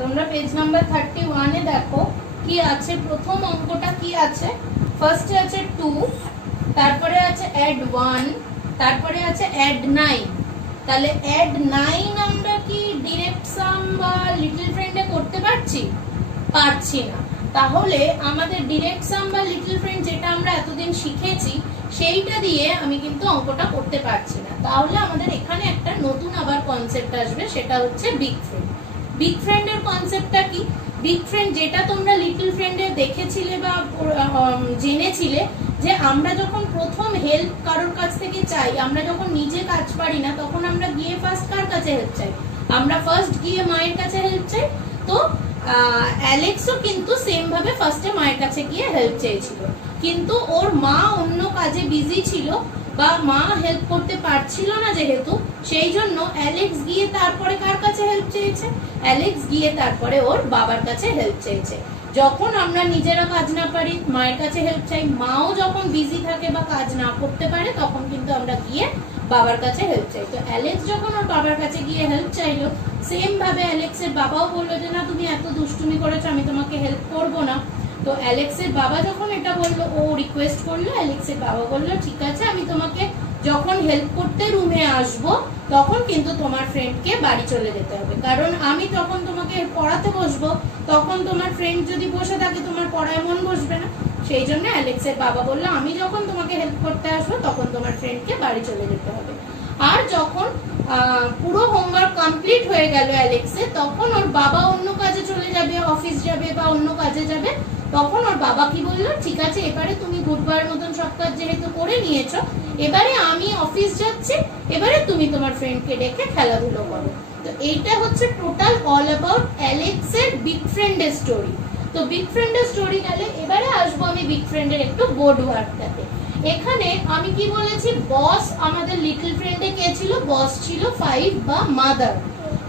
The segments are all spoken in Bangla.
তোমরা পেজ নাম্বার 31 এ দেখো কি আছে। প্রথম অঙ্কটা কি আছে, ফার্স্টে আছে 2, তারপরে আছে add 1, তারপরে আছে add 9। তাহলে add 9 আমরা কি ডিরেক্ট সাম বা লিটল ফ্রেন্ডে করতে পারছি না। তাহলে আমাদের ডিরেক্ট সাম বা লিটল ফ্রেন্ড যেটা আমরা এতদিন শিখেছি সেইটা দিয়ে আমি কিন্তু অঙ্কটা করতে পারছি না। তাহলে আমাদের এখানে একটা নতুন আবার কনসেপ্ট আসবে, সেটা হচ্ছে বিগ ফ্রেন্ড। বিগ ফ্রেন্ডের কনসেপ্টটা কি? বিগ ফ্রেন্ড যেটা তোমরা লিটল ফ্রেন্ডে দেখেছিলে বা জেনেছিলে, যে আমরা যখন প্রথম হেল্প কারোর কাছ থেকে চাই, আমরা যখন নিজে কাজ পারি না, তখন আমরা গিয়ে ফার্স্ট কার কাছে হেল্প চাই? আমরা ফার্স্ট গিয়ে মায়ের কাছে হেল্প চাই। তো অ্যালেক্সও কিন্তু সেম ভাবে ফার্স্টে মায়ের কাছে গিয়ে হেল্প চেয়েছিল, কিন্তু ওর মা অন্য কাজে বিজি ছিল বা মা হেল্প করতে পারছিল না, যেহেতু সেই জন্য অ্যালেক্স গিয়ে তারপরে কার কাছে হেল্প চেয়েছে? অ্যালেক্স গিয়ে তারপরে ওর বাবার কাছে হেল্প চেয়েছে। যখন আমরা নিজেরা কাজ না পারি মায়ের কাছে হেল্প চাই, মাও যখন বিজি থাকে বা কাজ না করতে পারে তখন কিন্তু আমরা গিয়ে বাবার কাছে হেল্প চাই। তো অ্যালেক্স যখন ওর বাবার কাছে গিয়ে হেল্প চাইলো, সেম ভাবে অ্যালেক্সের বাবাও বললো যে না, তুমি এত দুষ্টুমি করেছো, আমি তোমাকে হেল্প করবো না। তো অ্যালেক্সের বাবা যখন এটা বললো, ও রিকোয়েস্ট করলো, অ্যালেক্সের বাবা বললো ঠিক আছে, আমি তোমাকে যখন হেল্প করতে রুমে আসবো তখন কিন্তু তোমার ফ্রেন্ডকে বাড়ি চলে যেতে হবে, কারণ আমি যখন তোমাকে পড়াতে বসবো তখন তোমার ফ্রেন্ড যদি বসে থাকে তোমার পড়ায় মন বসবে না। সেই জন্য অ্যালেক্সের বাবা বললো আমি যখন তোমাকে হেল্প করতে আসবো তখন তোমার ফ্রেন্ডকে বাড়ি চলে যেতে হবে। আর যখন পুরো হোমওয়ার্ক কমপ্লিট হয়ে গেল অ্যালেক্সের, তখন ওর বাবা অন্য কাজে চলে যাবে, অফিস যাবে বা অন্য কাজে যাবে, তখন ওর বাবা কি বললো, ঠিক আছে এবারে তুমি বুধবার মতন সব কাজ যেহেতু করে নিয়েছো, এবারে আমি অফিস যাচ্ছি, এবারে তুমি তোমার ফ্রেন্ডকে ডেকে খেলাধুলো করো। তো এইটা হচ্ছে টোটাল অল অ্যাবাউট অ্যালেক্সের বিগ ফ্রেন্ডের স্টোরি। তো বিগ ফ্রেন্ডের স্টোরি গেলে এবারে আসবো আমি বিগ ফ্রেন্ডের একটু বোর্ড ওয়ার্কটাতে। এখানে আমি কি বলেছি, বস আমাদের লিটল ফ্রেন্ডে কে ছিল? বস ছিল 5 বা মাদার,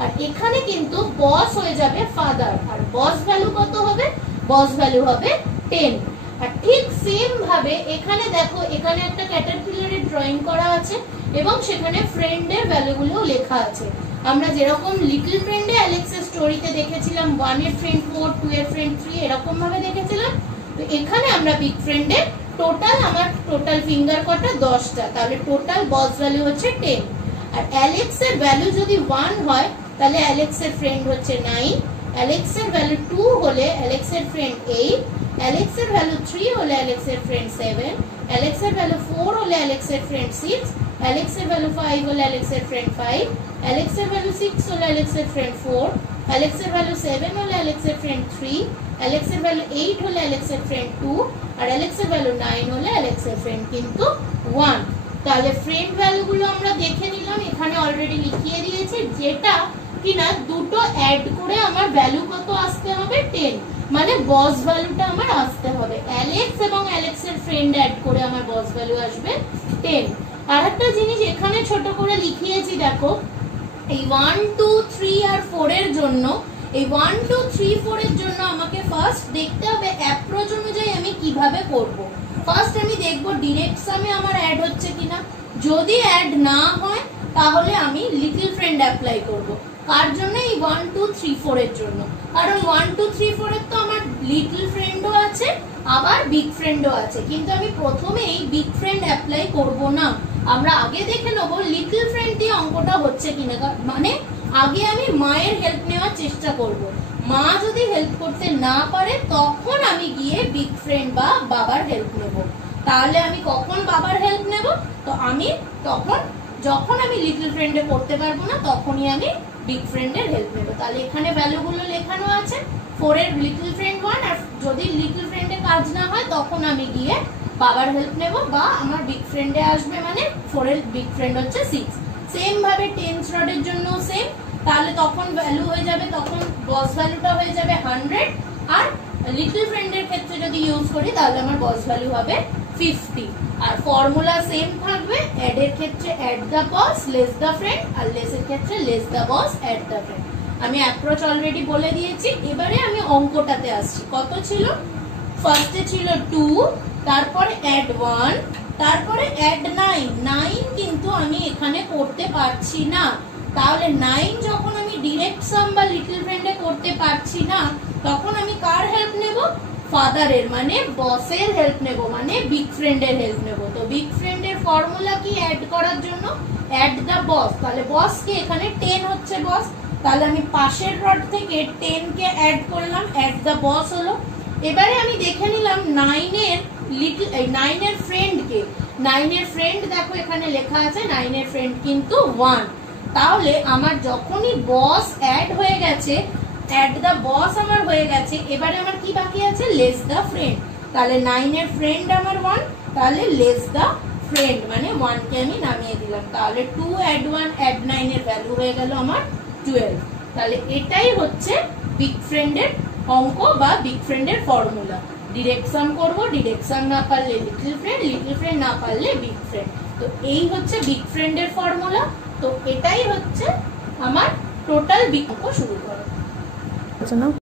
আর এখানে কিন্তু বস হয়ে যাবে ফাদার, আর বস ভ্যালু কত হবে? বস ভ্যালু হবে 10। আর ঠিক সেম ভাবে এখানে দেখো, এখানে একটা ক্যাটারপিলারের ড্রয়িং করা আছে এবং সেখানে ফ্রেন্ডের ভ্যালুগুলো লেখা আছে। আমরা যেরকম লিটল ফ্রেন্ডে অ্যালেক্সের স্টোরিতে দেখেছিলাম 1 এর ফ্রেন্ড 4, 2 এর ফ্রেন্ড 3, এরকম ভাবে দেখেছিলাম। তো এখানে আমরা বিগ ফ্রেন্ডে আমার টোটাল ফিঙ্গার কটা? 10টা, তাহলে টোটাল বস ভ্যালু হচ্ছে 10। আর অ্যালেক্সের ভ্যালু যদি 1 হয় তাহলে অ্যালেক্সের ফ্রেন্ড হচ্ছে 9, অ্যালেক্সের ভ্যালু 2 হলে অ্যালেক্সের ফ্রেন্ড 8, অ্যালেক্সের ভ্যালু 3 হলে অ্যালেক্সের ফ্রেন্ড 7, অ্যালেক্সের ভ্যালু 4 হলে অ্যালেক্সের ফ্রেন্ড 6, অ্যালেক্সের ভ্যালু 5 হলে অ্যালেক্সের ফ্রেন্ড 5, অ্যালেক্সের ভ্যালু 6 হলে অ্যালেক্সের ফ্রেন্ড 4, অ্যালেক্সের ভ্যালু 7 হলে অ্যালেক্সের ফ্রেন্ড 3, অ্যালেক্সের ভ্যালু 8 হলে অ্যালেক্সের ফ্রেন্ড 2, আর অ্যালেক্সের ভ্যালু 9 হলে অ্যালেক্সের ফ্রেন্ড কিন্তু 1। তাহলে ফ্রেন্ড ভ্যালুগুলো আমরা দেখে নিলাম, এখানে অলরেডি লিখিয়ে দিয়েছি, যেটা কিনা দুটো অ্যাড করে আমার ভ্যালু কত আসতে হবে? 10, মানে বস ভ্যালুটা আমার আসতে হবে। অ্যালেক্স এবং অ্যালেক্সের ফ্রেন্ড অ্যাড করে আমার বস ভ্যালু আসবে 10। আর একটা জিনিস এখানে ছোট করে লিখিয়েছি দেখো, এই 1 2 3 আর 4 এর জন্য, এই 1 2 3 4 এর জন্য আমাকে ফার্স্ট দেখতে হবে অ্যাপ্রোচ অনুযায়ী আমি কিভাবে করব। ফার্স্ট আমি দেখব ডিরেক্ট সামে আমার অ্যাড হচ্ছে কিনা, যদি অ্যাড না হয় তাহলে আমি লিটল ফ্রেন্ড অ্যাপ্লাই করব। কার জন্য? এই 1 2 3 4 এর জন্য, কারণ 1 2 3 4 এর তো আমার লিটল ফ্রেন্ডও আছে আবার বিগ ফ্রেন্ডও আছে, কিন্তু আমি প্রথমেই বিগ ফ্রেন্ড অ্যাপ্লাই করব না। আমরা আগে দেখে নেব লিটল ফ্রেন্ড দিয়ে অঙ্কটা হচ্ছে কিনা, মানে আগে আমি মায়ের হেল্প নেওয়ার চেষ্টা করব। মা যদি হেল্প করতে না পারে তখন আমি গিয়ে বিগ ফ্রেন্ড বা বাবার হেল্প নেব। তাহলে আমি কখন বাবার হেল্প নেব? তো আমি তখন, যখন আমি লিটল ফ্রেন্ডে করতে পারবো না তখনই আমি বিগ ফ্রেন্ডের হেল্প নেব। তাহলে এখানে ভ্যালুগুলো লেখানো আছে, 4 এর লিটল ফ্রেন্ড 1, আর যদি লিটল ফ্রেন্ডে কাজ না হয় তখন আমি গিয়ে বাবার হেল্প নেব বা আমার বিগ ফ্রেন্ডে আসবে, মানে 4 এর বিগ ফ্রেন্ড হচ্ছে 6। সেম ভাবে টেন্স রডের জন্য সেম, তাহলে তখন ভ্যালু হয়ে যাবে, তখন বস ভ্যালুটা হয়ে যাবে 100, আর লিটল ফ্রেন্ডের ক্ষেত্রে যদি ইউজ করি তাহলে আমার বস ভ্যালু হবে 50। আর ফর্মুলা সেম থাকবে, অ্যাড এর ক্ষেত্রে add the boss less the friend, আর লেস এর ক্ষেত্রে less the boss add the friend. আমি অ্যাপ্রোচ অলরেডি বলে দিয়েছি। এবারে আমি অঙ্কটাতে আসছি। কত ছিল? ফার্স্টে ছিল 2, তারপরে অ্যাড 1, তারপরে অ্যাড 9। 9 কিন্তু আমি এখানে করতে পারছি না, তাহলে 9 যখন আমি ডিরেক্ট সাম বা লিটল ফ্রেন্ডে করতে পারছি পারছি না তখন আমি কার হেল্প নেব? ফাদারের মানে বসের হেল্প নেব, মানে বিগ ফ্রেন্ডের হেল্প নেব। তো বিগ ফ্রেন্ডের ফর্মুলা কি অ্যাড করার জন্য? Add the boss. তাহলে বস কে এখানে 10 হচ্ছে বস, তাহলে আমি পাশের রড থেকে 10 কে অ্যাড করলাম, অ্যাড দ্য বস হলো। এবারে আমি দেখে নিলাম 9 এর ফ্রেন্ড কে। 9 এর ফ্রেন্ড দেখো এখানে লেখা আছে, 9 এর ফ্রেন্ড কিন্তু 1। তাহলে আমার যখনই বস অ্যাড হয়ে গেছে, অ্যাড দ্য বস আমার হয়ে গেছে, এবারে আমার কি বাকি আছে? Less the friend. তাহলে 9 এর ফ্রেন্ড আমার 1, তাহলে লেস দ্য ফ্রেন্ড মানে 1 কে আমি নামিয়ে দিলাম। তাহলে 2 অ্যাড 1 অ্যাড 9 এর ভ্যালু হয়ে গেল আমার 12। তাহলে এটাই হচ্ছে বিগ ফ্রেন্ডের অঙ্ক বা বিগ ফ্রেন্ডের ফর্মুলা। ডিরেক্ট সাম করব, ডিরেক্ট সাম না পারলে লিটল ফ্রেন্ড না পারলে বিগ ফ্রেন্ড। তো এই হচ্ছে বিগ ফ্রেন্ডের ফর্মুলা। তো এটাই হচ্ছে আমার টোটাল বিগ অঙ্ক শুরু করা।